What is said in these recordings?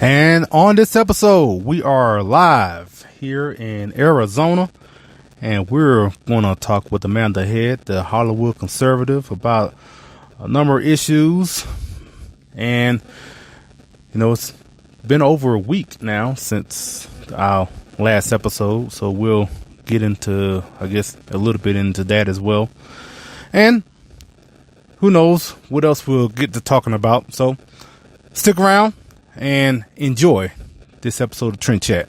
And on this episode, we are live here in Arizona, and we're going to talk with Amanda Head, the Hollywood conservative, about a number of issues. And, you know, it's been over a week now since our last episode, so we'll get into, I guess, a little bit into that as well. And who knows what else we'll get to talking about. So stick around and enjoy this episode of TrendChat.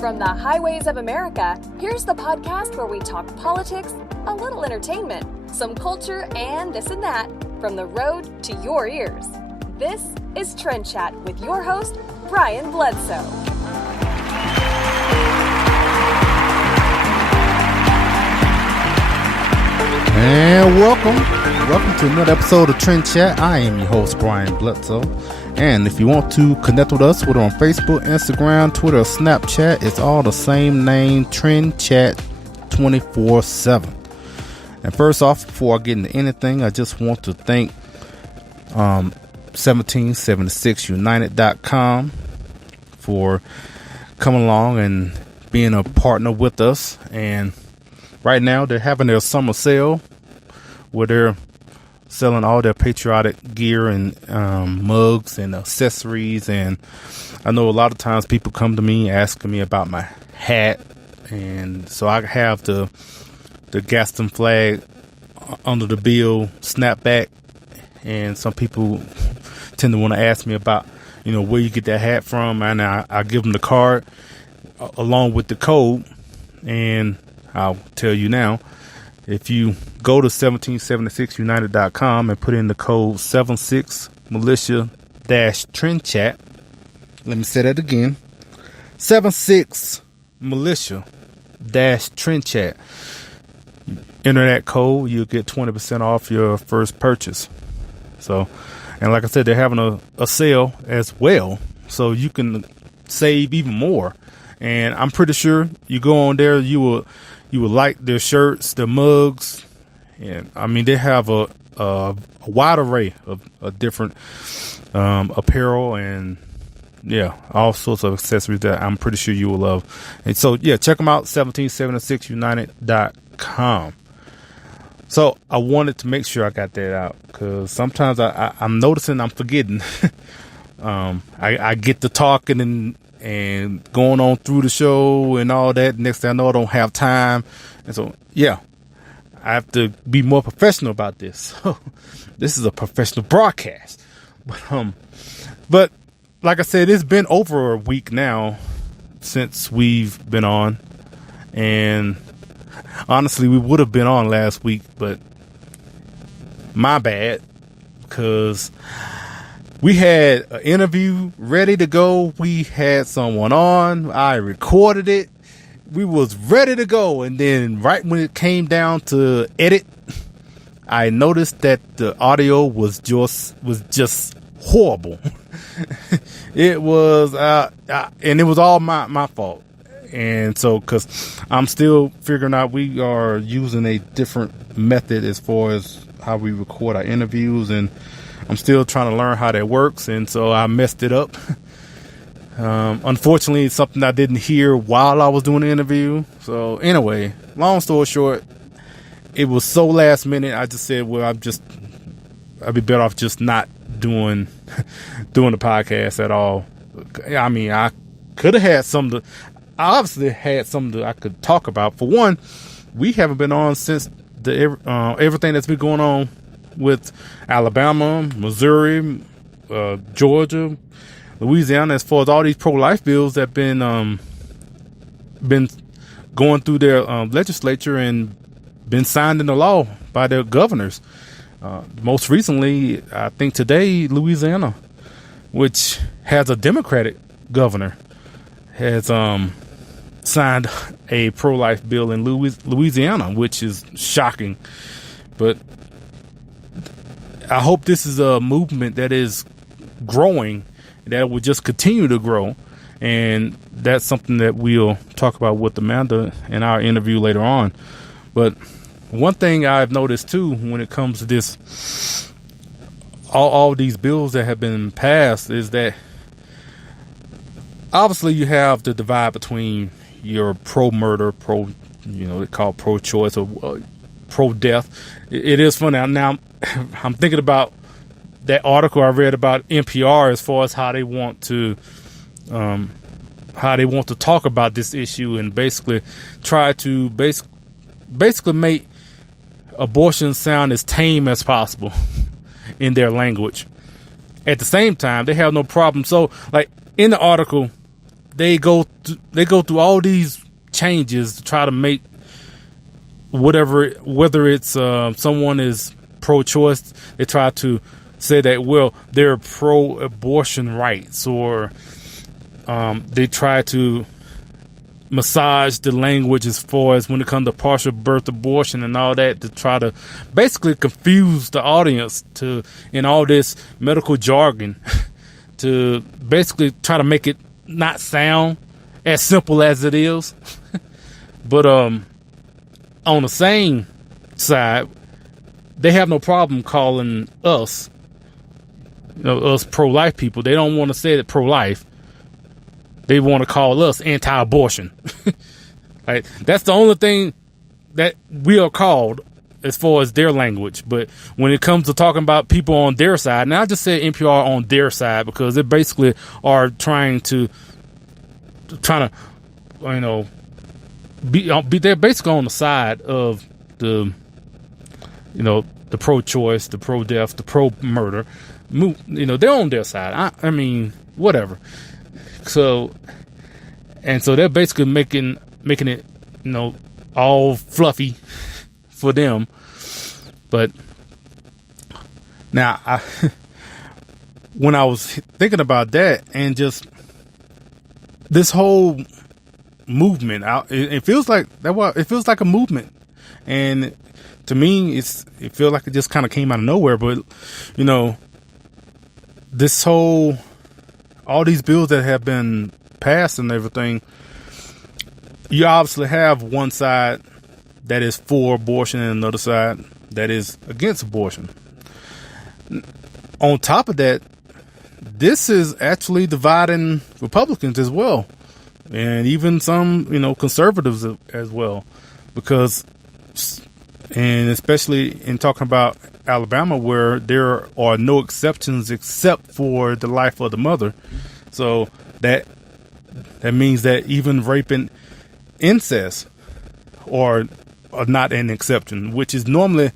From the highways of America, here's the podcast where we talk politics, a little entertainment, some culture, and this and that, from the road to your ears. This is TrendChat with your host, Brian Bledsoe. And welcome to another episode of TrendChat. I am your host, Brian Bledsoe. And if you want to connect with us, we're on Facebook, Instagram, Twitter, Snapchat. It's all the same name, TrendChat 24/7. And first off, before I get into anything, I just want to thank 1776united.com for coming along and being a partner with us. And right now, they're having their summer sale where they're selling all their patriotic gear and mugs and accessories. And I know a lot of times people come to me asking me about my hat, and so I have the Gaston flag under the bill snapback, and some people tend to want to ask me about, you know, where you get that hat from, and I give them the card along with the code, and I'll tell you now. If you go to 1776united.com and put in the code 76militia-TrendChat, let me say that again, 76militia-TrendChat. Enter that code, you'll get 20% off your first purchase. So, and like I said, they're having a sale as well, so you can save even more. And I'm pretty sure you go on there, you will like their shirts, their mugs, and I mean they have a wide array of different apparel and all sorts of accessories that I'm pretty sure you will love. And so check them out, 1776united.com. So I wanted to make sure I got that out because sometimes I'm noticing I'm forgetting. I get to talking and going on through the show and all that. Next thing I know, I don't have time. And so, I have to be more professional about this. This is a professional broadcast. But like I said, it's been over a week now since we've been on. And honestly, we would have been on last week, but my bad, because we had an interview ready to go. We had someone on. I recorded it. We was ready to go. And then right when it came down to edit, I noticed that the audio was just horrible. It was, and it was all my fault. And so, cause I'm still figuring out, we are using a different method as far as how we record our interviews, and I'm still trying to learn how that works, and so I messed it up. Unfortunately, it's something I didn't hear while I was doing the interview. So anyway, long story short, it was so last minute. I just said, well, I'd be better off just not doing the podcast at all. I mean, I could have had I obviously had something that I could talk about. For one, we haven't been on since everything that's been going on with Alabama, Missouri, Georgia, Louisiana, as far as all these pro-life bills that been going through their legislature and been signed into law by their governors. Most recently, I think today, Louisiana, which has a Democratic governor, has signed a pro-life bill in Louisiana, which is shocking. But I hope this is a movement that is growing, that will just continue to grow. And that's something that we'll talk about with Amanda in our interview later on. But one thing I've noticed too, when it comes to this, all these bills that have been passed, is that obviously you have the divide between your pro-murder, they call pro-choice, or pro-death. It is funny. Now I'm thinking about that article I read about NPR as far as how they want to talk about this issue, and basically try to basically make abortion sound as tame as possible in their language. At the same time, they have no problem. So, like in the article, they go through all these changes to try to make whether it's someone is pro-choice, they try to say that, well, they're pro-abortion rights, or they try to massage the language as far as when it comes to partial birth abortion and all that, to try to basically confuse the audience in all this medical jargon to basically try to make it not sound as simple as it is. But on the same side, they have no problem calling us, us pro-life people. They don't want to say that pro-life. They want to call us anti-abortion. Like, that's the only thing that we are called as far as their language. But when it comes to talking about people on their side, and I just said NPR on their side because they basically are trying to, they're basically on the side of the pro-choice, the pro-death, the pro-murder. They're on their side. I mean, whatever. So they're basically making it, all fluffy for them. But now, when I was thinking about that and just this whole movement, it feels like a movement, and to me, it feels like it just kind of came out of nowhere. But this all these bills that have been passed and everything, you obviously have one side that is for abortion and another side that is against abortion. On top of that, this is actually dividing Republicans as well, and even some, conservatives as well, because, and especially in talking about Alabama, where there are no exceptions except for the life of the mother. So that means that even rape and incest are not an exception, which is normally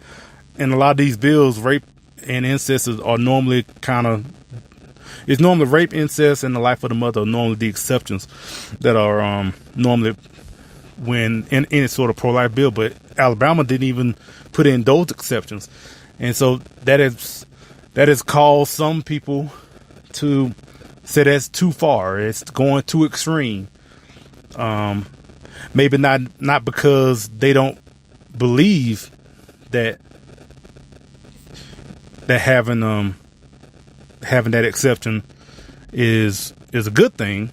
in a lot of these bills. Rape and incest are normally rape, incest, and the life of the mother are normally the exceptions that are normally when in any sort of pro-life bill. But Alabama didn't even put in those exceptions. And so that has caused some people to say that's too far. It's going too extreme. Maybe not because they don't believe that having that exception is a good thing,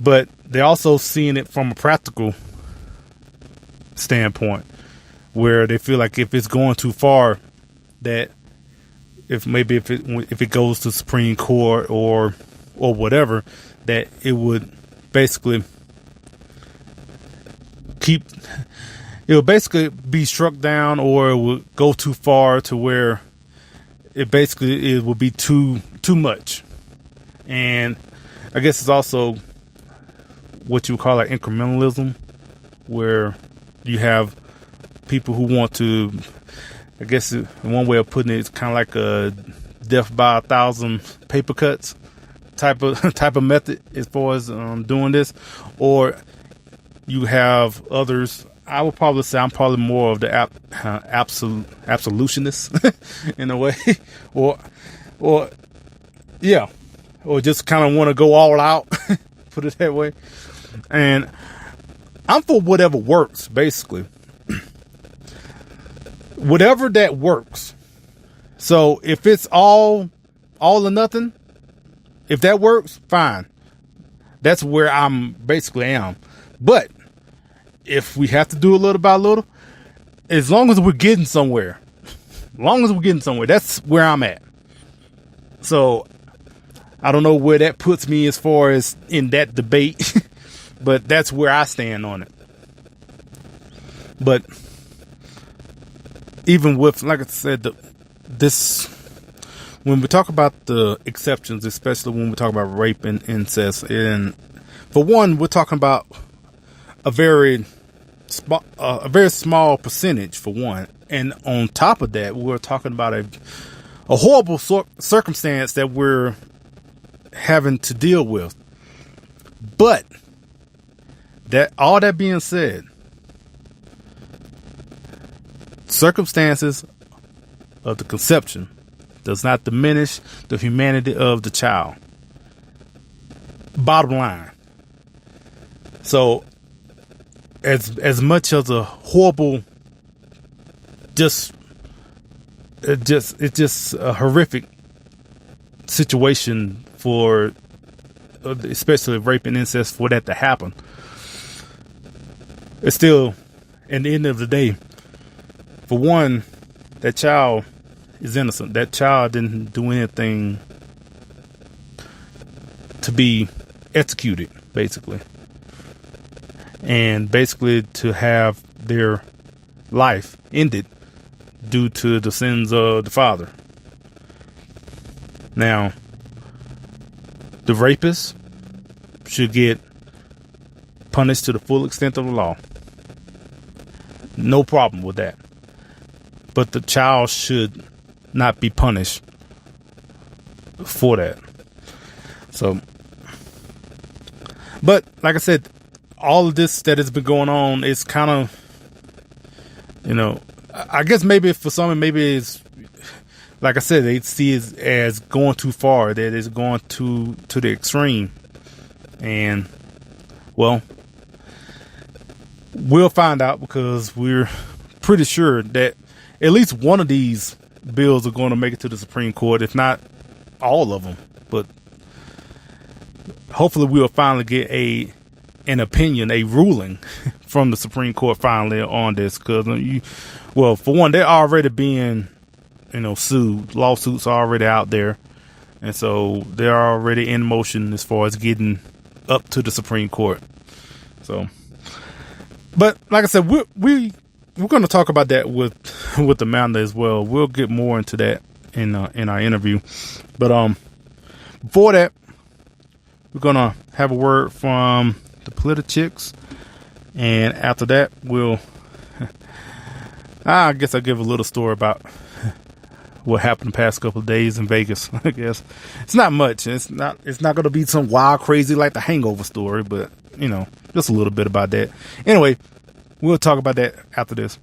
but they're also seeing it from a practical standpoint, where they feel like if it's going too far, that if it goes to Supreme Court or whatever, that it would basically be struck down, or it would go too far to where it would be too much. And I guess it's also what you would call like incrementalism, where you have people who want to, I guess one way of putting it is kind of like a death by 1,000 paper cuts type of method as far as doing this. Or you have others. I would probably say I'm probably more of the absolutionist in a way, or just kind of want to go all out, put it that way. And I'm for whatever works, basically. Whatever that works. So if it's all or nothing, if that works, fine. That's where I'm basically am. But if we have to do a little by little, as long as we're getting somewhere, that's where I'm at. So I don't know where that puts me as far as in that debate, but that's where I stand on it. But even with, like I said, when we talk about the exceptions, especially when we talk about rape and incest, and for one, we're talking about a very small percentage, for one, and on top of that, we're talking about a horrible circumstance that we're having to deal with. But all that being said, circumstances of the conception does not diminish the humanity of the child. Bottom line. So as much as a horrible, it's just a horrific situation for, especially rape and incest, for that to happen. It's still, at the end of the day, for one, that child is innocent. That child didn't do anything to be executed, basically. And basically to have their life ended due to the sins of the father. Now, the rapist should get punished to the full extent of the law. No problem with that. But the child should not be punished for that. So, but like I said, all of this that has been going on is kind of, I guess maybe for some, maybe it's, like I said, they see it as going too far, that it's going to the extreme. And, well, we'll find out, because we're pretty sure that at least one of these bills are going to make it to the Supreme Court, if not all of them. But hopefully we'll finally get an opinion, a ruling from the Supreme Court finally on this. Because, for one, they're already being, sued. Lawsuits are already out there. And so they're already in motion as far as getting up to the Supreme Court. So, but like I said, we're going to talk about that with Amanda as well. We'll get more into that in our interview. But before that, we're going to have a word from the Politichicks, and after that, I guess I'll give a little story about what happened the past couple of days in Vegas. I guess it's not much. It's not going to be some wild, crazy like the Hangover story, but just a little bit about that. Anyway, we'll talk about that after this.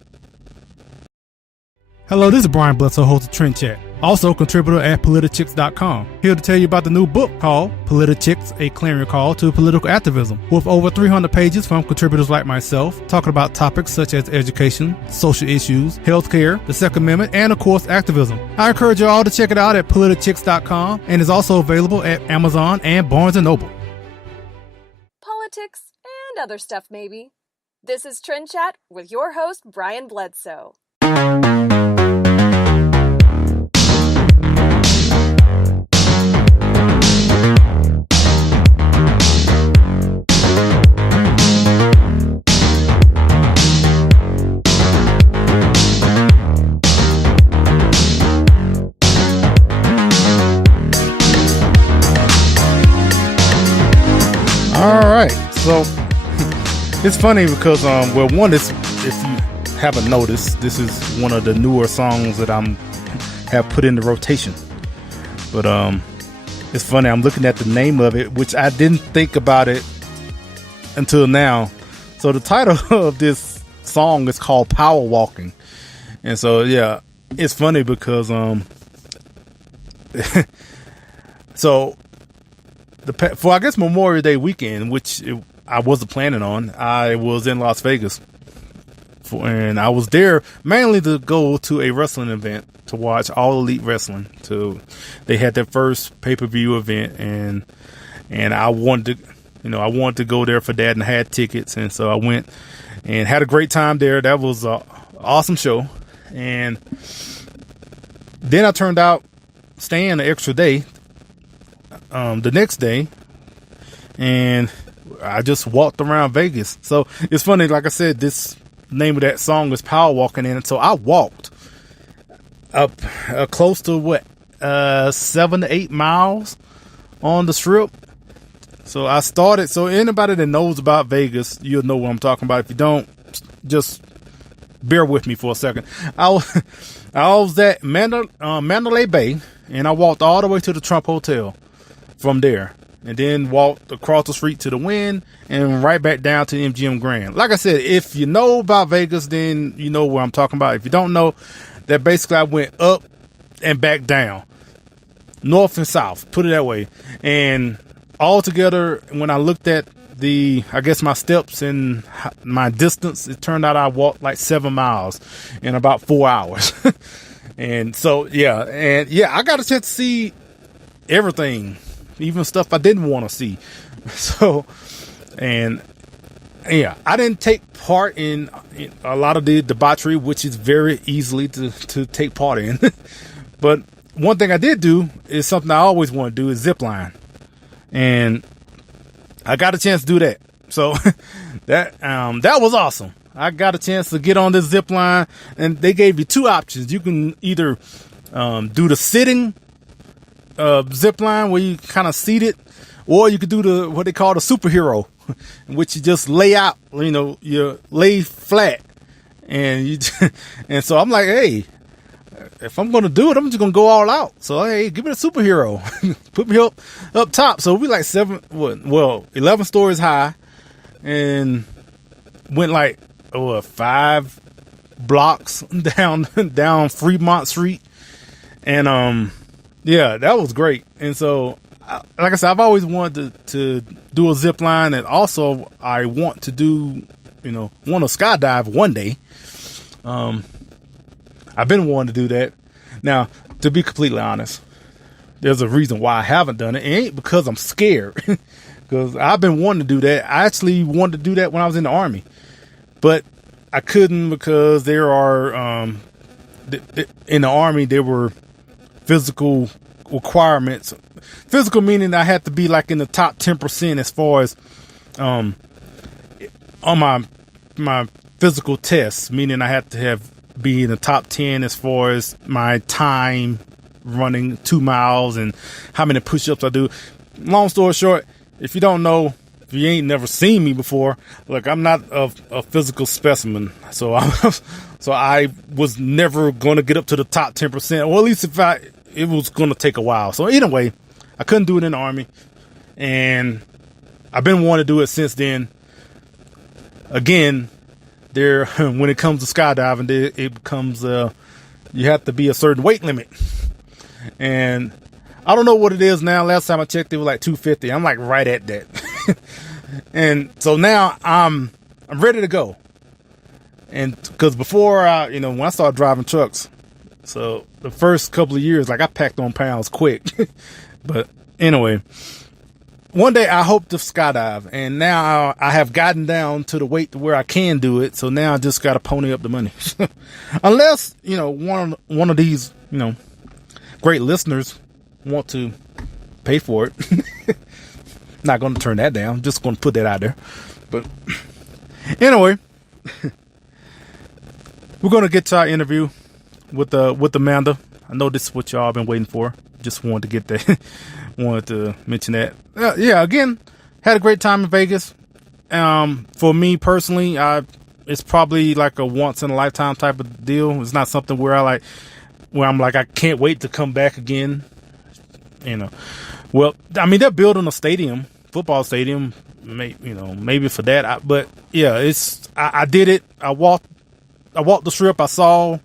Hello, this is Brian Bledsoe, host of TrendChat, also contributor at Politichicks.com. Here to tell you about the new book called Politichicks, A Clarion Call to Political Activism, with over 300 pages from contributors like myself, talking about topics such as education, social issues, healthcare, the Second Amendment, and of course, activism. I encourage you all to check it out at Politichicks.com, and is also available at Amazon and Barnes & Noble. Politics and other stuff, maybe. This is TrendChat with your host, Brian Bledsoe. All right, so it's funny because one is, if you haven't noticed, this is one of the newer songs that have put in the rotation. But it's funny, I'm looking at the name of it, which I didn't think about it until now. So the title of this song is called Power Walking, and so yeah, it's funny because so for I guess Memorial Day weekend, which I wasn't planning on. I was in Las Vegas, and I was there mainly to go to a wrestling event to watch All Elite Wrestling. So they had their first pay-per-view event, and I wanted to go there for that, and I had tickets, and so I went and had a great time there. That was an awesome show, and then I turned out staying an extra day the next day, and I just walked around Vegas. So it's funny, like I said, this name of that song is Power Walking In. So I walked up close to 7 to 8 miles on the strip. So I started. So anybody that knows about Vegas, you'll know what I'm talking about. If you don't, just bear with me for a second. I was at Mandalay Bay, and I walked all the way to the Trump Hotel from there, and then walked across the street to the Wynn and right back down to MGM Grand. Like I said, if you know about Vegas, then you know what I'm talking about. If you don't know, that basically I went up and back down, north and south, put it that way. And all together, when I looked at my steps and my distance, it turned out I walked like 7 miles in about 4 hours. And so, I got a chance to see everything, even stuff I didn't want to see. So, and yeah, I didn't take part in a lot of the debauchery, which is very easily to take part in. But one thing I did do is something I always want to do, is zip line. And I got a chance to do that. So that was awesome. I got a chance to get on this zip line, and they gave you two options. You can either do the sitting zip line where you kind of seat it, or you could do what they call the superhero, in which you just lay out, you lay flat, and and so I'm like, hey, if I'm going to do it, I'm just going to go all out. So, hey, give me the superhero. Put me up top. So we like 11 stories high, and went like 5 blocks down Fremont Street. And that was great. And so, like I said, I've always wanted to do a zip line, and also I want to want to skydive one day. I've been wanting to do that. Now, to be completely honest, there's a reason why I haven't done it. It ain't because I'm scared, because I've been wanting to do that. I actually wanted to do that when I was in the Army, but I couldn't, because there are in the Army there were physical requirements. Physical meaning I had to be like in the top 10% as far as on my physical tests, meaning I had to be in the top 10 as far as my time running 2 miles and how many push-ups I do. Long story short, if you don't know, if you ain't never seen me before, look, I'm not a physical specimen. So I was never going to get up to the top 10%, or at least it was going to take a while. So either way, I couldn't do it in the Army, and I've been wanting to do it since then. Again, when it comes to skydiving, it becomes you have to be a certain weight limit, and I don't know what it is now. Last time I checked, it was like 250. I'm like right at that, and so now I'm ready to go. And because before when I started driving trucks, so the first couple of years, like I packed on pounds quick. But anyway, one day I hope to skydive, and now I have gotten down to the weight to where I can do it. So now I just got to pony up the money. Unless, one of these, great listeners want to pay for it. Not going to turn that down. Just going to put that out there. But anyway, we're going to get to our interview with Amanda. I know this is what y'all been waiting for. Just wanted to get that. Wanted to mention that. Again, had a great time in Vegas. For me personally, it's probably like a once in a lifetime type of deal. It's not something where I'm like, I can't wait to come back again. Well, I mean, they're building a football stadium, maybe for that. But yeah, I did it. I walked the strip. I saw,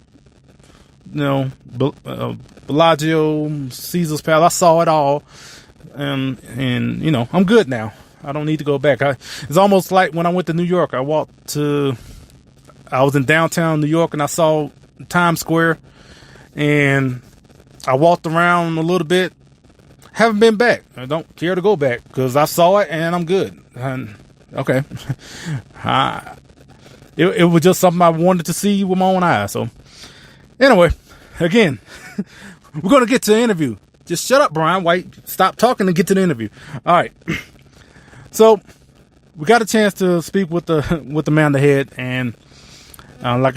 Bellagio, Caesar's Palace. I saw it all, and I'm good now. I don't need to go back. It's almost like when I went to New York. I was in downtown New York and I saw Times Square and I walked around a little bit. Haven't been back. I don't care to go back because I saw it and I'm good. And, okay. It was just something I wanted to see with my own eyes. So anyway, again, we're going to get to the interview. Just shut up, Brian White. Stop talking and get to the interview. All right. So we got a chance to speak with the man ahead, and like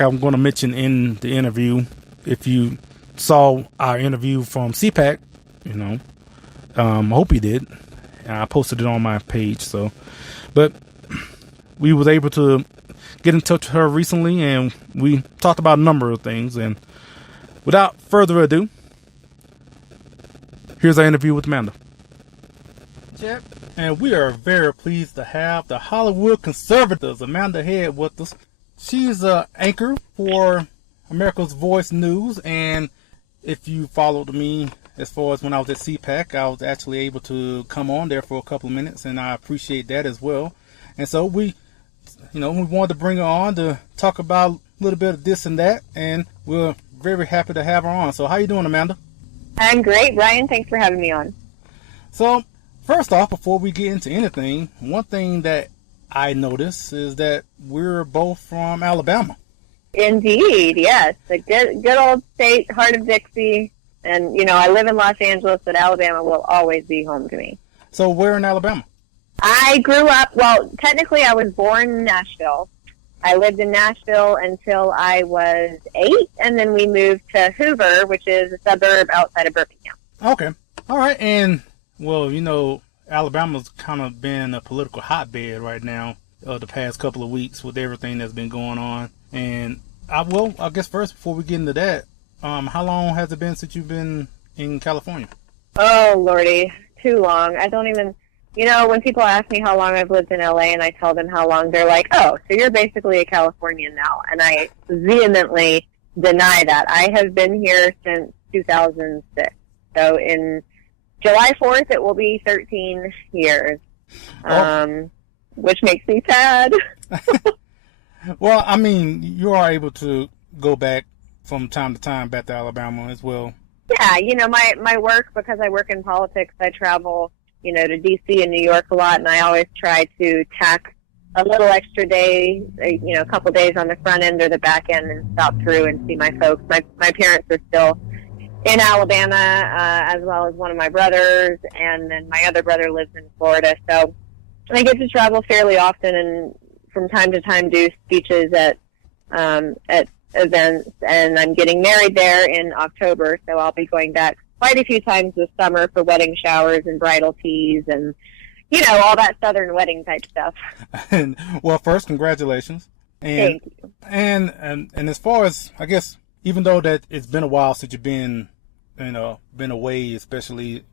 I'm going to mention in the interview, if you saw our interview from CPAC, I hope you did. I posted it on my page. So, but we was able to get in touch with her recently, and we talked about a number of things. And without further ado, here's our interview with Amanda. And we are very pleased to have the Hollywood Conservatives, Amanda Head, with us. She's an anchor for America's Voice News, and if you followed me as far as when I was at CPAC, I was actually able to come on there for a couple of minutes, and I appreciate that as well. And so we wanted to bring her on to talk about a little bit of this and that, and we're very happy to have her on. So how you doing, Amanda? I'm great, Brian. Thanks for having me on. So first off, before we get into anything, one thing that I noticed is that we're both from Alabama. Indeed, yes. The good old state, heart of Dixie. And, I live in Los Angeles, but Alabama will always be home to me. So where in Alabama? I grew up, technically I was born in Nashville. I lived in Nashville until I was 8, and then we moved to Hoover, which is a suburb outside of Birmingham. Okay. All right. And, Alabama's kind of been a political hotbed right now the past couple of weeks with everything that's been going on. And I guess first, before we get into that, how long has it been since you've been in California? Oh, Lordy, too long. I don't even, when people ask me how long I've lived in LA and I tell them how long, they're like, oh, so you're basically a Californian now. And I vehemently deny that. I have been here since 2006. So in July 4th, it will be 13 years, which makes me sad. Well, you are able to go back from time to time back to Alabama as well. Yeah, my work, because I work in politics, I travel, to D.C. and New York a lot, and I always try to tack a little extra day, a couple days on the front end or the back end and stop through and see my folks. My parents are still in Alabama, as well as one of my brothers, and then my other brother lives in Florida. So I get to travel fairly often and from time to time do speeches at events, and I'm getting married there in October, so I'll be going back quite a few times this summer for wedding showers and bridal teas and, all that southern wedding type stuff. And, first, congratulations. And, thank you. And as far as, I guess, even though that it's been a while since you've been away, especially,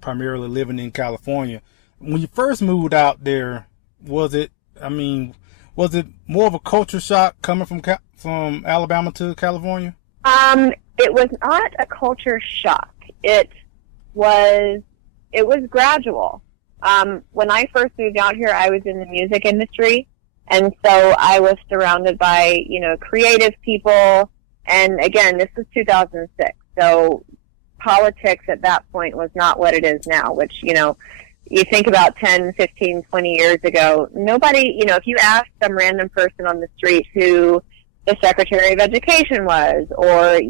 primarily living in California, when you first moved out there, was it more of a culture shock coming from Alabama to California? It was not a culture shock. It was gradual. When I first moved out here, I was in the music industry, and so I was surrounded by, creative people. And again, this was 2006, so politics at that point was not what it is now, which, you think about 10, 15, 20 years ago, nobody, if you asked some random person on the street who the Secretary of Education was, or,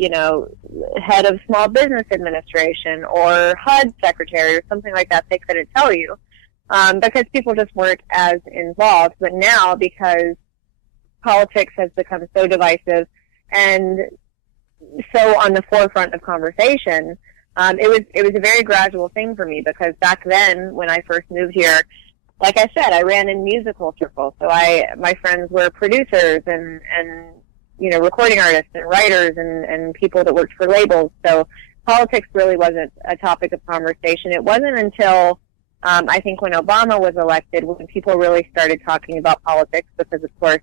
head of Small Business Administration, or HUD Secretary, or something like that, they couldn't tell you, because people just weren't as involved. But now, because politics has become so divisive and so on the forefront of conversation, it was a very gradual thing for me, because back then, when I first moved here, like I said, I ran in musical circles. So my friends were producers and recording artists and writers and people that worked for labels. So politics really wasn't a topic of conversation. It wasn't until, I think when Obama was elected, when people really started talking about politics, because of course,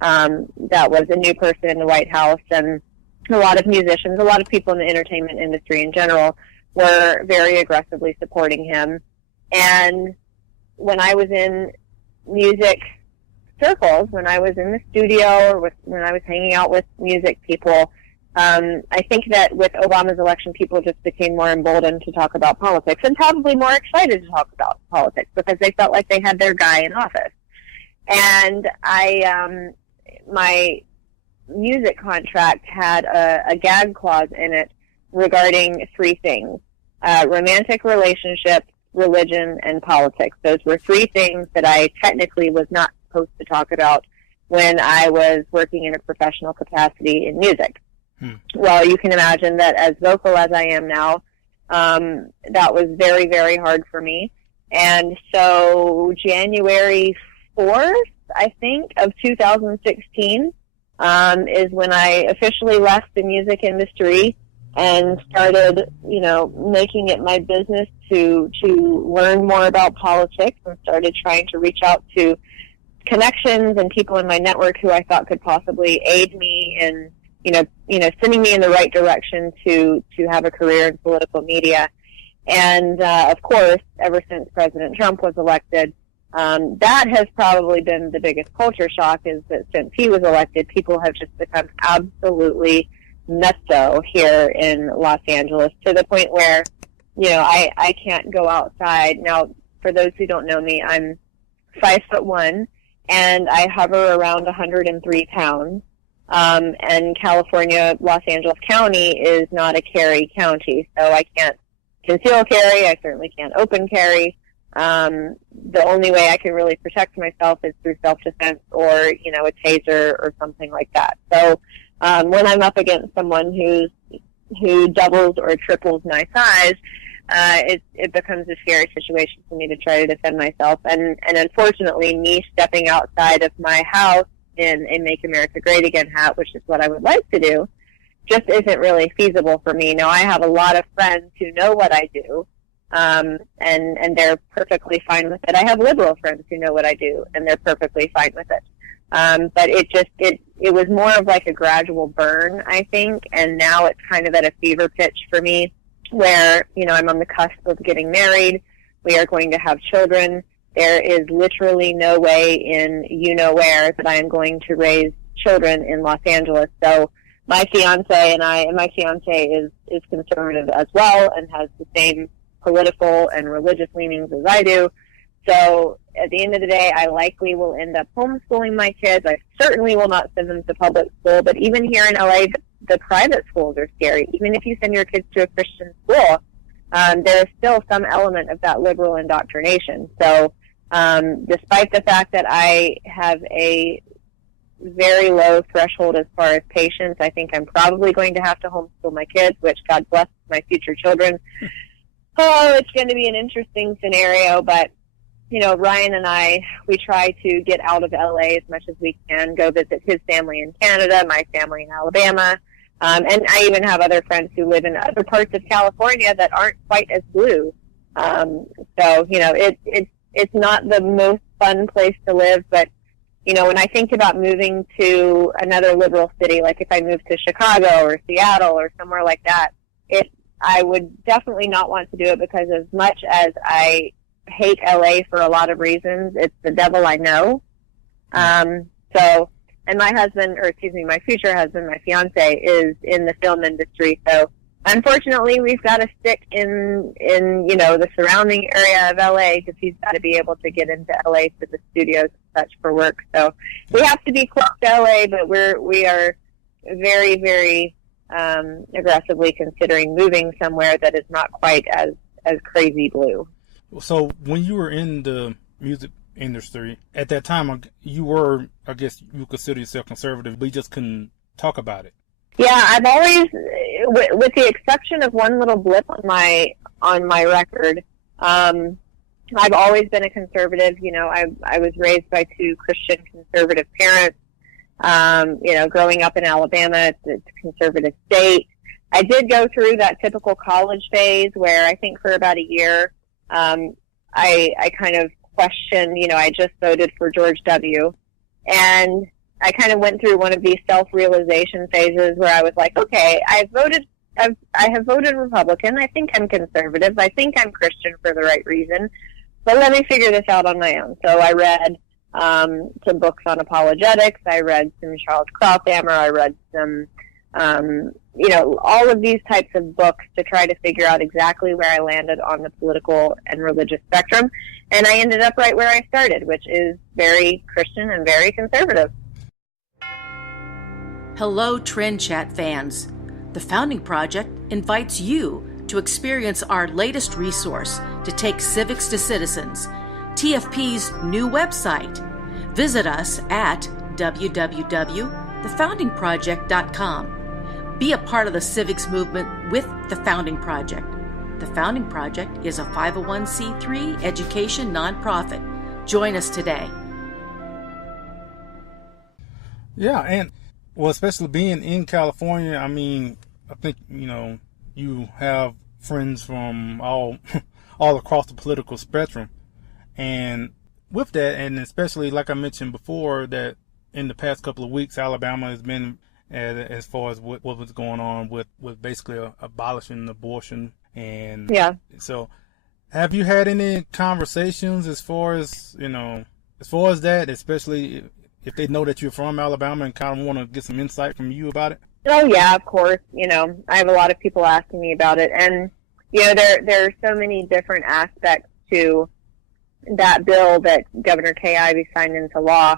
that was a new person in the White House, and a lot of musicians, a lot of people in the entertainment industry in general were very aggressively supporting him. And when I was in music circles, when I was in the studio or when I was hanging out with music people, I think that with Obama's election, people just became more emboldened to talk about politics and probably more excited to talk about politics because they felt like they had their guy in office. And my music contract had a gag clause in it regarding three things: romantic relationships, religion, and politics. Those were three things that I technically was not supposed to talk about when I was working in a professional capacity in music. Well, you can imagine that as vocal as I am now, that was very, very hard for me. And so January 4th, I think, of 2016 is when I officially left the music industry and started, making it my business to learn more about politics, and started trying to reach out to connections and people in my network who I thought could possibly aid me in, sending me in the right direction to have a career in political media. And, of course, ever since President Trump was elected, that has probably been the biggest culture shock, is that since he was elected, people have just become absolutely nutso here in Los Angeles, to the point where, I can't go outside. Now, for those who don't know me, I'm 5'1", and I hover around 103 pounds. And California, Los Angeles County is not a carry county, so I can't conceal carry. I certainly can't open carry. The only way I can really protect myself is through self-defense or, a taser or something like that. So, when I'm up against someone who doubles or triples my size, it becomes a scary situation for me to try to defend myself. And unfortunately, me stepping outside of my house in a Make America Great Again hat, which is what I would like to do, just isn't really feasible for me. Now, I have a lot of friends who know what I do, and they're perfectly fine with it. I have liberal friends who know what I do, and they're perfectly fine with it. But it was more of like a gradual burn, I think, and now it's kind of at a fever pitch for me where, I'm on the cusp of getting married. We are going to have children. There is literally no way in where that I am going to raise children in Los Angeles. So my fiance is conservative as well and has the same political and religious leanings as I do. So at the end of the day, I likely will end up homeschooling my kids. I certainly will not send them to public school, but even here in LA, the private schools are scary. Even if you send your kids to a Christian school, there is still some element of that liberal indoctrination. So despite the fact that I have a very low threshold as far as patience, I think I'm probably going to have to homeschool my kids, which God bless my future children. Oh, it's going to be an interesting scenario, but Ryan and I, we try to get out of LA as much as we can, go visit his family in Canada, my family in Alabama. And I even have other friends who live in other parts of California that aren't quite as blue. So, it's not the most fun place to live, but, when I think about moving to another liberal city, like if I move to Chicago or Seattle or somewhere like that, I would definitely not want to do it, because as much as I hate LA for a lot of reasons, it's the devil I know. And my husband, my future husband, my fiance, is in the film industry. So unfortunately, we've got to stick in the surrounding area of LA, because he's got to be able to get into LA to the studios and such for work. So we have to be close to LA, but we are very, very aggressively considering moving somewhere that is not quite as crazy blue. So when you were in the music industry at that time, you were, I guess you consider yourself conservative, but you just couldn't talk about it. Yeah, I've always, with the exception of one little blip on my record, I've always been a conservative. I was raised by two Christian conservative parents. Growing up in Alabama, it's a conservative state. I did go through that typical college phase where I think for about a year, I kind of questioned, I just voted for George W. And I kind of went through one of these self-realization phases where I was like, okay, I have voted Republican. I think I'm conservative. I think I'm Christian for the right reason. but let me figure this out on my own. So I read some books on apologetics. I read some Charles Krauthammer. I read some, all of these types of books to try to figure out exactly where I landed on the political and religious spectrum. And I ended up right where I started, which is very Christian and very conservative. Hello, TrendChat fans. The Founding Project invites you to experience our latest resource to take civics to citizens, TFP's new website. Visit us at www.thefoundingproject.com. Be a part of the civics movement with the Founding Project. The Founding Project is a 501c3 education nonprofit. Join us today. Yeah, and well, especially being in California, I mean, I think, you have friends from all across the political spectrum. And with that, and especially like I mentioned before, that in the past couple of weeks, Alabama has been as far as what was going on with basically abolishing abortion. And yeah. So have you had any conversations as far as that, especially if they know that you're from Alabama and kind of want to get some insight from you about it? Oh, yeah, of course. I have a lot of people asking me about it. And, there are so many different aspects to that bill that Governor Kay Ivey signed into law.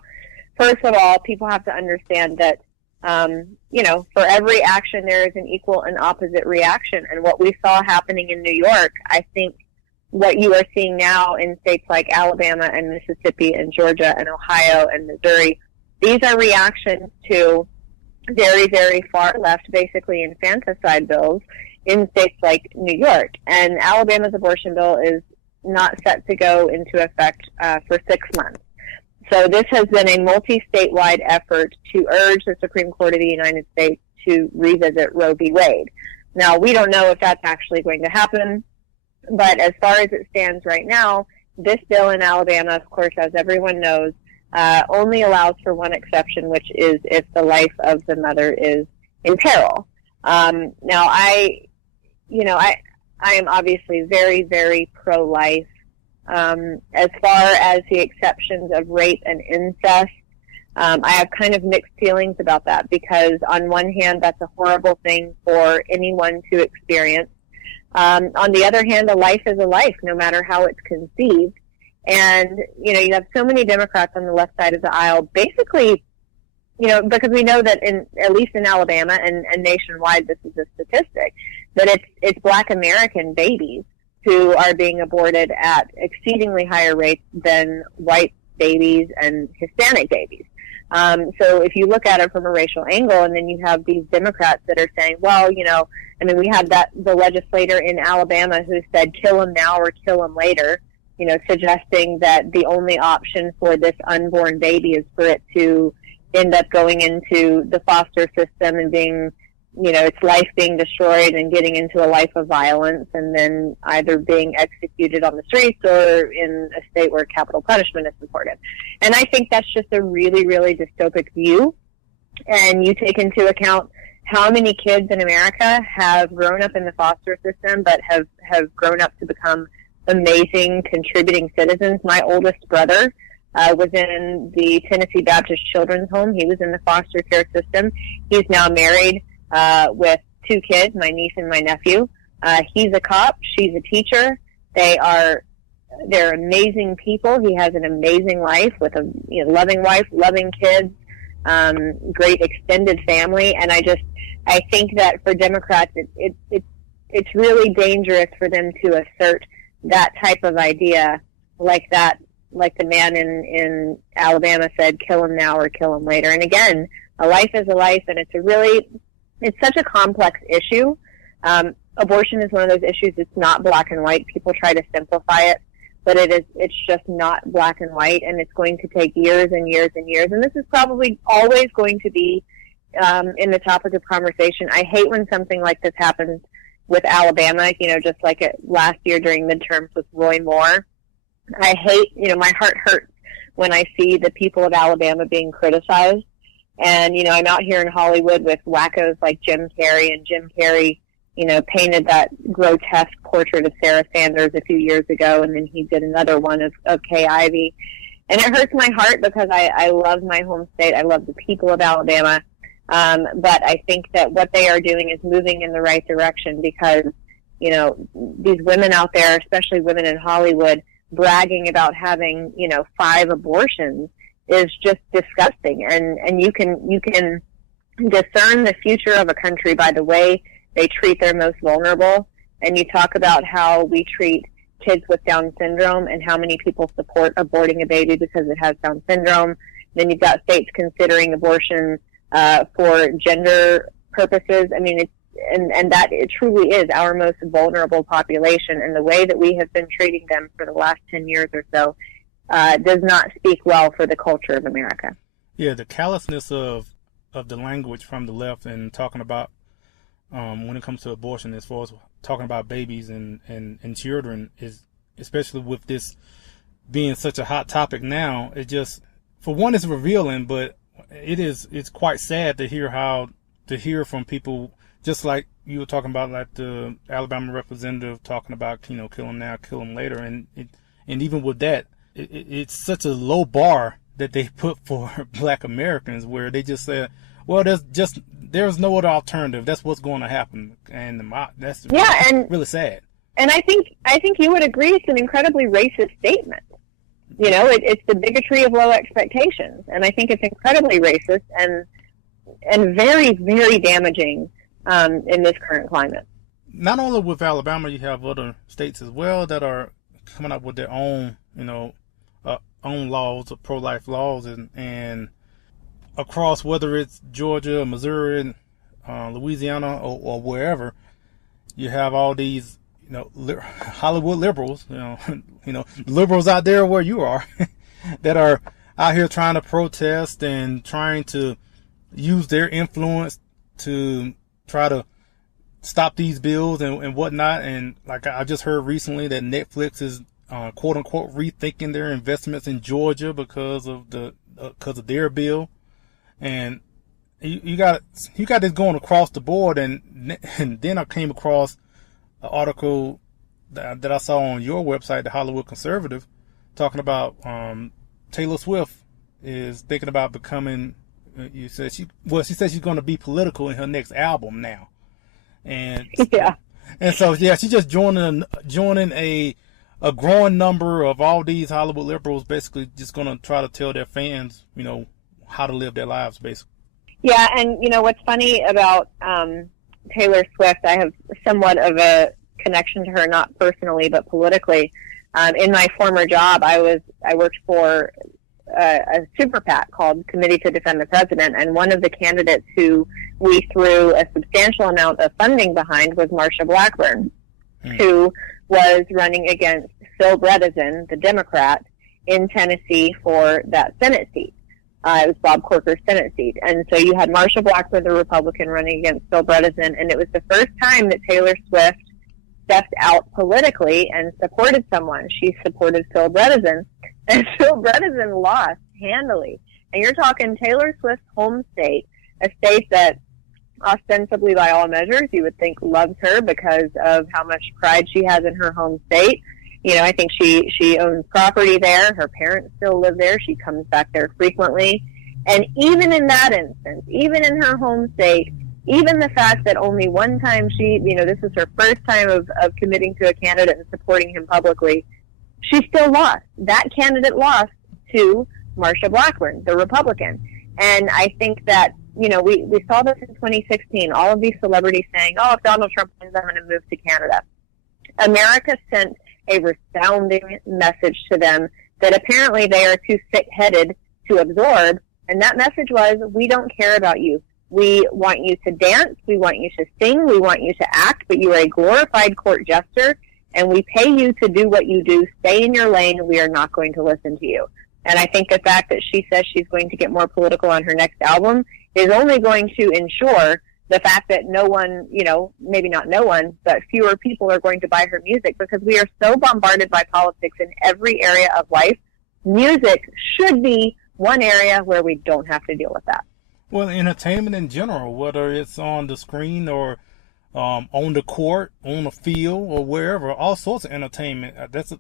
First of all, people have to understand that, for every action, there is an equal and opposite reaction. And what we saw happening in New York, I think what you are seeing now in states like Alabama and Mississippi and Georgia and Ohio and Missouri, these are reactions to very, very far left, basically infanticide bills in states like New York. And Alabama's abortion bill is not set to go into effect for 6 months. So this has been a multi-statewide effort to urge the Supreme Court of the United States to revisit Roe v. Wade. Now, we don't know if that's actually going to happen, but as far as it stands right now, this bill in Alabama, of course, as everyone knows, only allows for one exception, which is if the life of the mother is in peril. Now, I am obviously very, very pro-life. As far as the exceptions of rape and incest, I have kind of mixed feelings about that because on one hand, that's a horrible thing for anyone to experience. On the other hand, a life is a life, no matter how it's conceived. And, you have so many Democrats on the left side of the aisle, basically, because we know that at least in Alabama and nationwide, this is a statistic, that it's Black American babies who are being aborted at exceedingly higher rates than white babies and Hispanic babies. So if you look at it from a racial angle, and then you have these Democrats that are saying, well, we had the legislator in Alabama who said, kill him now or kill him later, suggesting that the only option for this unborn baby is for it to end up going into the foster system and being, its life being destroyed and getting into a life of violence and then either being executed on the streets or in a state where capital punishment is supported. And I think that's just a really, really dystopic view. And you take into account how many kids in America have grown up in the foster system but have grown up to become amazing contributing citizens. My oldest brother was in the Tennessee Baptist Children's Home. He was in the foster care system. He's now married with 2 kids, my niece and my nephew. He's a cop. She's a teacher. They're amazing people. He has an amazing life with a loving wife, loving kids, great extended family. And I think that for Democrats, it's really dangerous for them to assert that type of idea like that, like the man in Alabama said, kill him now or kill him later. And again, a life is a life, and it's such a complex issue. Abortion is one of those issues that's not black and white. People try to simplify it, but it's just not black and white, and it's going to take years and years and years. And this is probably always going to be in the topic of conversation. I hate when something like this happens with Alabama, just like last year during midterms with Roy Moore. I hate, my heart hurts when I see the people of Alabama being criticized. And, I'm out here in Hollywood with wackos like Jim Carrey, and Jim Carrey, painted that grotesque portrait of Sarah Sanders a few years ago, and then he did another one of Kay Ivey. And it hurts my heart because I love my home state. I love the people of Alabama. But I think that what they are doing is moving in the right direction because, these women out there, especially women in Hollywood, bragging about having, 5 abortions is just disgusting. And you can discern the future of a country by the way they treat their most vulnerable. And you talk about how we treat kids with Down syndrome and how many people support aborting a baby because it has Down syndrome. Then you've got states considering abortion for gender purposes. I mean, and that it truly is our most vulnerable population. And the way that we have been treating them for the last 10 years or so does not speak well for the culture of America. Yeah, the callousness of the language from the left and talking about when it comes to abortion, as far as talking about babies and children, is especially with this being such a hot topic now. It just, for one, it's revealing, but it's quite sad to hear from people, just like you were talking about, like the Alabama representative talking about, kill them now, kill them later. And even with that, it's such a low bar that they put for Black Americans, where they just say, well, there's no other alternative. That's what's going to happen. And that's really sad. And I think you would agree it's an incredibly racist statement. It's the bigotry of low expectations. And I think it's incredibly racist and very, very damaging in this current climate. Not only with Alabama, you have other states as well that are coming up with their own, own laws, pro-life laws, and across, whether it's Georgia, Missouri, Louisiana, or wherever, you have all these, Hollywood liberals, liberals out there where you are, that are out here trying to protest and trying to use their influence to try to stop these bills and whatnot. And like I just heard recently that Netflix is quote unquote rethinking their investments in Georgia because of their bill. And you got this going across the board. And then I came across an article that I saw on your website, the Hollywood Conservative, talking about Taylor Swift is thinking about becoming. She said she's going to be political in her next album now, and so she's just joining a growing number of all these Hollywood liberals, basically just going to try to tell their fans, how to live their lives, basically. Yeah, and what's funny about Taylor Swift, I have somewhat of a connection to her, not personally but politically. In my former job, I worked for a super PAC called Committee to Defend the President, and one of the candidates who we threw a substantial amount of funding behind was Marsha Blackburn, who was running against Phil Bredesen, the Democrat, in Tennessee for that Senate seat. It was Bob Corker's Senate seat. And so you had Marsha Blackburn, the Republican, running against Phil Bredesen, and it was the first time that Taylor Swift stepped out politically and supported someone. She supported Phil Bredesen, and Phil Bredesen lost handily. And you're talking Taylor Swift's home state, a state that ostensibly, by all measures, you would think loves her because of how much pride she has in her home state. I think she owns property there. Her parents still live there. She comes back there frequently. And even in that instance, even in her home state, even the fact that only one time this is her first time of committing to a candidate and supporting him publicly, she still lost. That candidate lost to Marsha Blackburn, the Republican. And I think that, we saw this in 2016, all of these celebrities saying, if Donald Trump wins, I'm going to move to Canada. America sent a resounding message to them that apparently they are too thick-headed to absorb. And that message was, we don't care about you. We want you to dance. We want you to sing. We want you to act, but you are a glorified court jester, and we pay you to do what you do. Stay in your lane. We are not going to listen to you. And I think the fact that she says she's going to get more political on her next album is only going to ensure the fact that no one, maybe not no one, but fewer people are going to buy her music, because we are so bombarded by politics in every area of life. Music should be one area where we don't have to deal with that. Well, entertainment in general, whether it's on the screen or on the court, on the field, or wherever, all sorts of entertainment. That's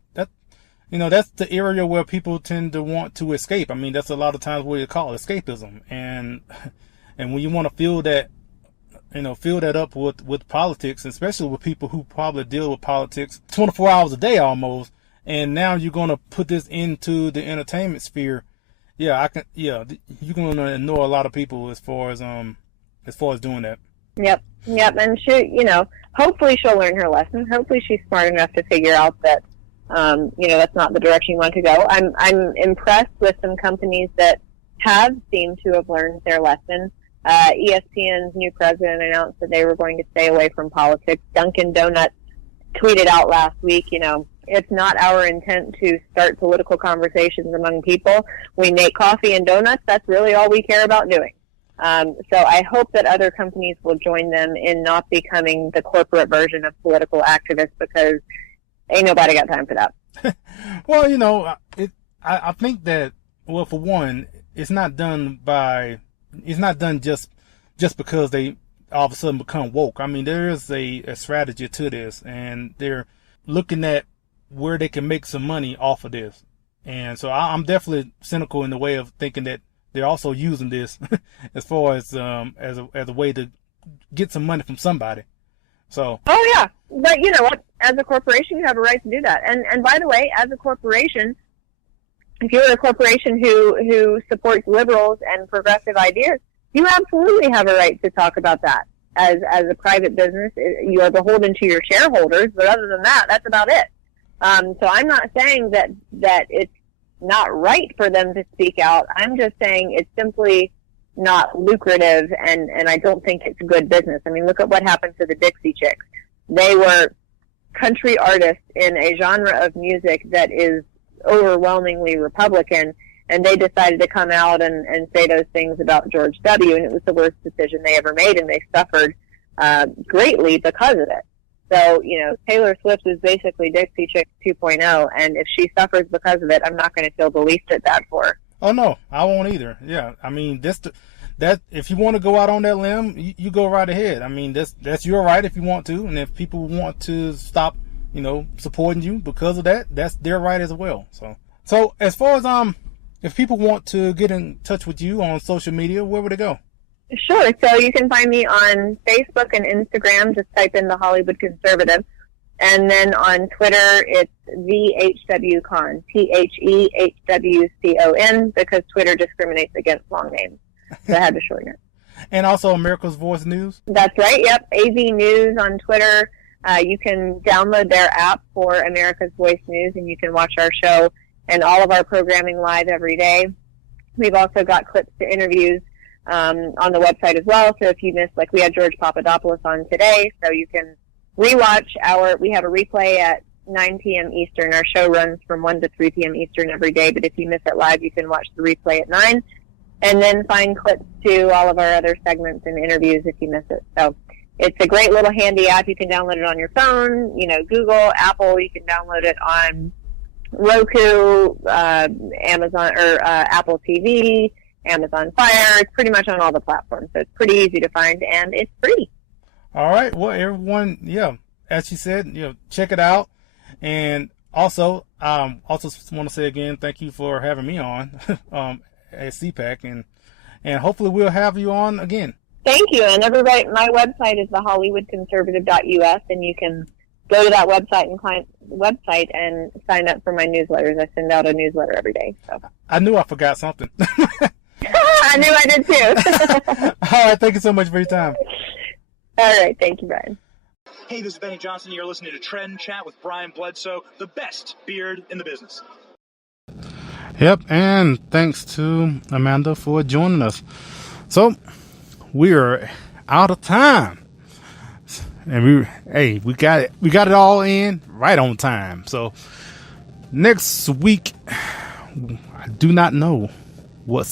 the area where people tend to want to escape. I mean, that's a lot of times what you call escapism. And when you want to fill that up with politics, especially with people who probably deal with politics 24 hours a day almost, and now you're going to put this into the entertainment sphere. You're going to ignore a lot of people as far as doing that. Yep. And she, hopefully she'll learn her lesson. Hopefully she's smart enough to figure out that, that's not the direction you want to go. I'm impressed with some companies that have seemed to have learned their lesson. ESPN's new president announced that they were going to stay away from politics. Dunkin' Donuts tweeted out last week, it's not our intent to start political conversations among people. We make coffee and donuts. That's really all we care about doing. So I hope that other companies will join them in not becoming the corporate version of political activists, because ain't nobody got time for that. Well, I think that, well, for one, it's not done just because they all of a sudden become woke. I mean, there is a strategy to this, and they're looking at where they can make some money off of this. And so I'm definitely cynical in the way of thinking that they're also using this as far as a way to get some money from somebody. So. Oh yeah, but you know what? As a corporation, you have a right to do that. And by the way, as a corporation, if you're a corporation who supports liberals and progressive ideas, you absolutely have a right to talk about that. As a private business, you are beholden to your shareholders, but other than that, that's about it. So I'm not saying that it's not right for them to speak out. I'm just saying it's simply not lucrative, and I don't think it's good business. I mean, look at what happened to the Dixie Chicks. They were country artists in a genre of music that is overwhelmingly Republican, and they decided to come out and say those things about George W., and it was the worst decision they ever made, and they suffered greatly because of it. So, Taylor Swift is basically Dixie Chicks 2.0, and if she suffers because of it, I'm not going to feel the least bit bad for her. Oh, no, I won't either. Yeah, I mean, that if you want to go out on that limb, you go right ahead. I mean, that's your right if you want to, and if people want to stop, supporting you because of that, that's their right as well. So as far as if people want to get in touch with you on social media, where would they go? Sure. So you can find me on Facebook and Instagram. Just type in The Hollywood Conservative. And then on Twitter, it's TheHWCon, TheHWCon, because Twitter discriminates against long names. So I had to shorten it. And also America's Voice News? That's right. Yep. AV News on Twitter. You can download their app for America's Voice News, and you can watch our show and all of our programming live every day. We've also got clips to interviews on the website as well. So if you missed, we had George Papadopoulos on today, so you can rewatch we have a replay at 9 p.m. Eastern. Our show runs from 1 to 3 p.m. Eastern every day, but if you miss it live, you can watch the replay at 9, and then find clips to all of our other segments and interviews if you miss it. So it's a great little handy app. You can download it on your phone, Google, Apple. You can download it on Roku, Amazon, or Apple TV, Amazon Fire. It's pretty much on all the platforms, so it's pretty easy to find, and it's free. All right. Well, everyone, as she said, check it out. And also want to say again, thank you for having me on at CPAC, and hopefully we'll have you on again. Thank you. And everybody, my website is thehollywoodconservative.us, and you can go to that website and sign up for my newsletters. I send out a newsletter every day. So I knew I forgot something. I knew I did too. All right. Thank you so much for your time. All right. Thank you, Brian. Hey, this is Benny Johnson. You're listening to Trend Chat with Brian Bledsoe, the best beard in the business. Yep. And thanks to Amanda for joining us. So we are out of time. And we got it all in right on time. So next week, I do not know what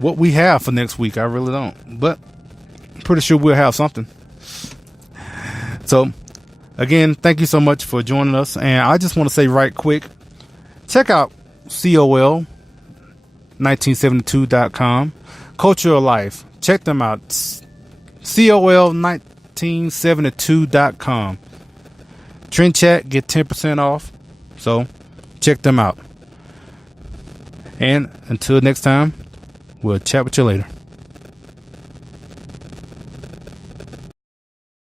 we have for next week. I really don't, but I'm pretty sure we'll have something. So again, thank you so much for joining us. And I just want to say right quick, check out COL1972.com, Culture of Life. Check them out. COL1972.com. trendchat1472.com. TrendChat, get 10% off. So check them out. And until next time, we'll chat with you later.